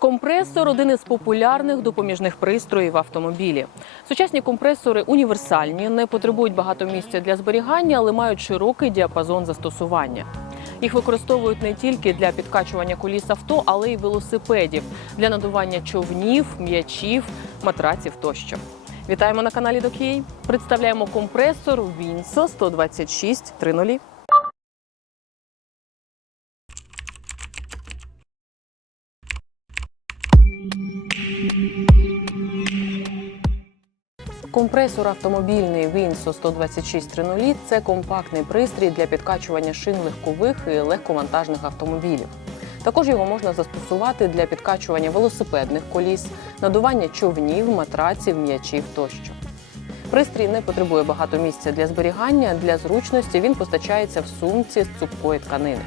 Компресор один із популярних допоміжних пристроїв в автомобілі. Сучасні компресори універсальні, не потребують багато місця для зберігання, але мають широкий діапазон застосування. Їх використовують не тільки для підкачування коліс авто, але й велосипедів для надування човнів, м'ячів, матраців тощо. Вітаємо на каналі Докій. Представляємо компресор Вінсо 126 3.0. Компресор автомобільний Winso 126 – це компактний пристрій для підкачування шин легкових і легковантажних автомобілів. Також його можна застосувати для підкачування велосипедних коліс, надування човнів, матраців, м'ячів тощо. Пристрій не потребує багато місця для зберігання. Для зручності він постачається в сумці з цупкої тканини.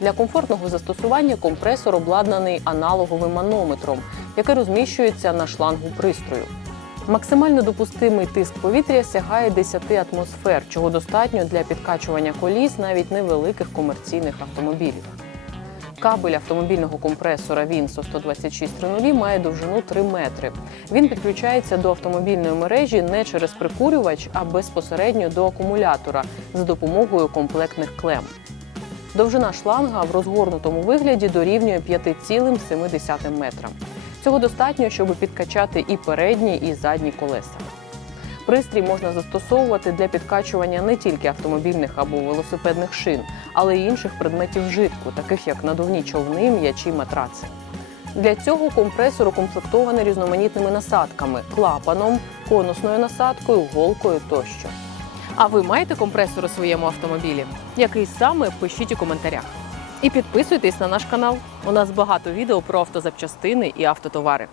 Для комфортного застосування компресор обладнаний аналоговим манометром, який розміщується на шлангу пристрою. Максимально допустимий тиск повітря сягає 10 атмосфер, чого достатньо для підкачування коліс навіть невеликих комерційних автомобілів. Кабель автомобільного компресора Winso 126.00 має довжину 3 метри. Він підключається до автомобільної мережі не через прикурювач, а безпосередньо до акумулятора за допомогою комплектних клем. Довжина шланга в розгорнутому вигляді дорівнює 5,7 метрам. Цього достатньо, щоб підкачати і передні, і задні колеса. Пристрій можна застосовувати для підкачування не тільки автомобільних або велосипедних шин, але й інших предметів вжитку, таких як надувні човни, м'ячі, матраци. Для цього компресор укомплектований різноманітними насадками, клапаном, конусною насадкою, голкою тощо. А ви маєте компресор у своєму автомобілі? Який саме пишіть у коментарях. І підписуйтесь на наш канал. У нас багато відео про автозапчастини і автотовари.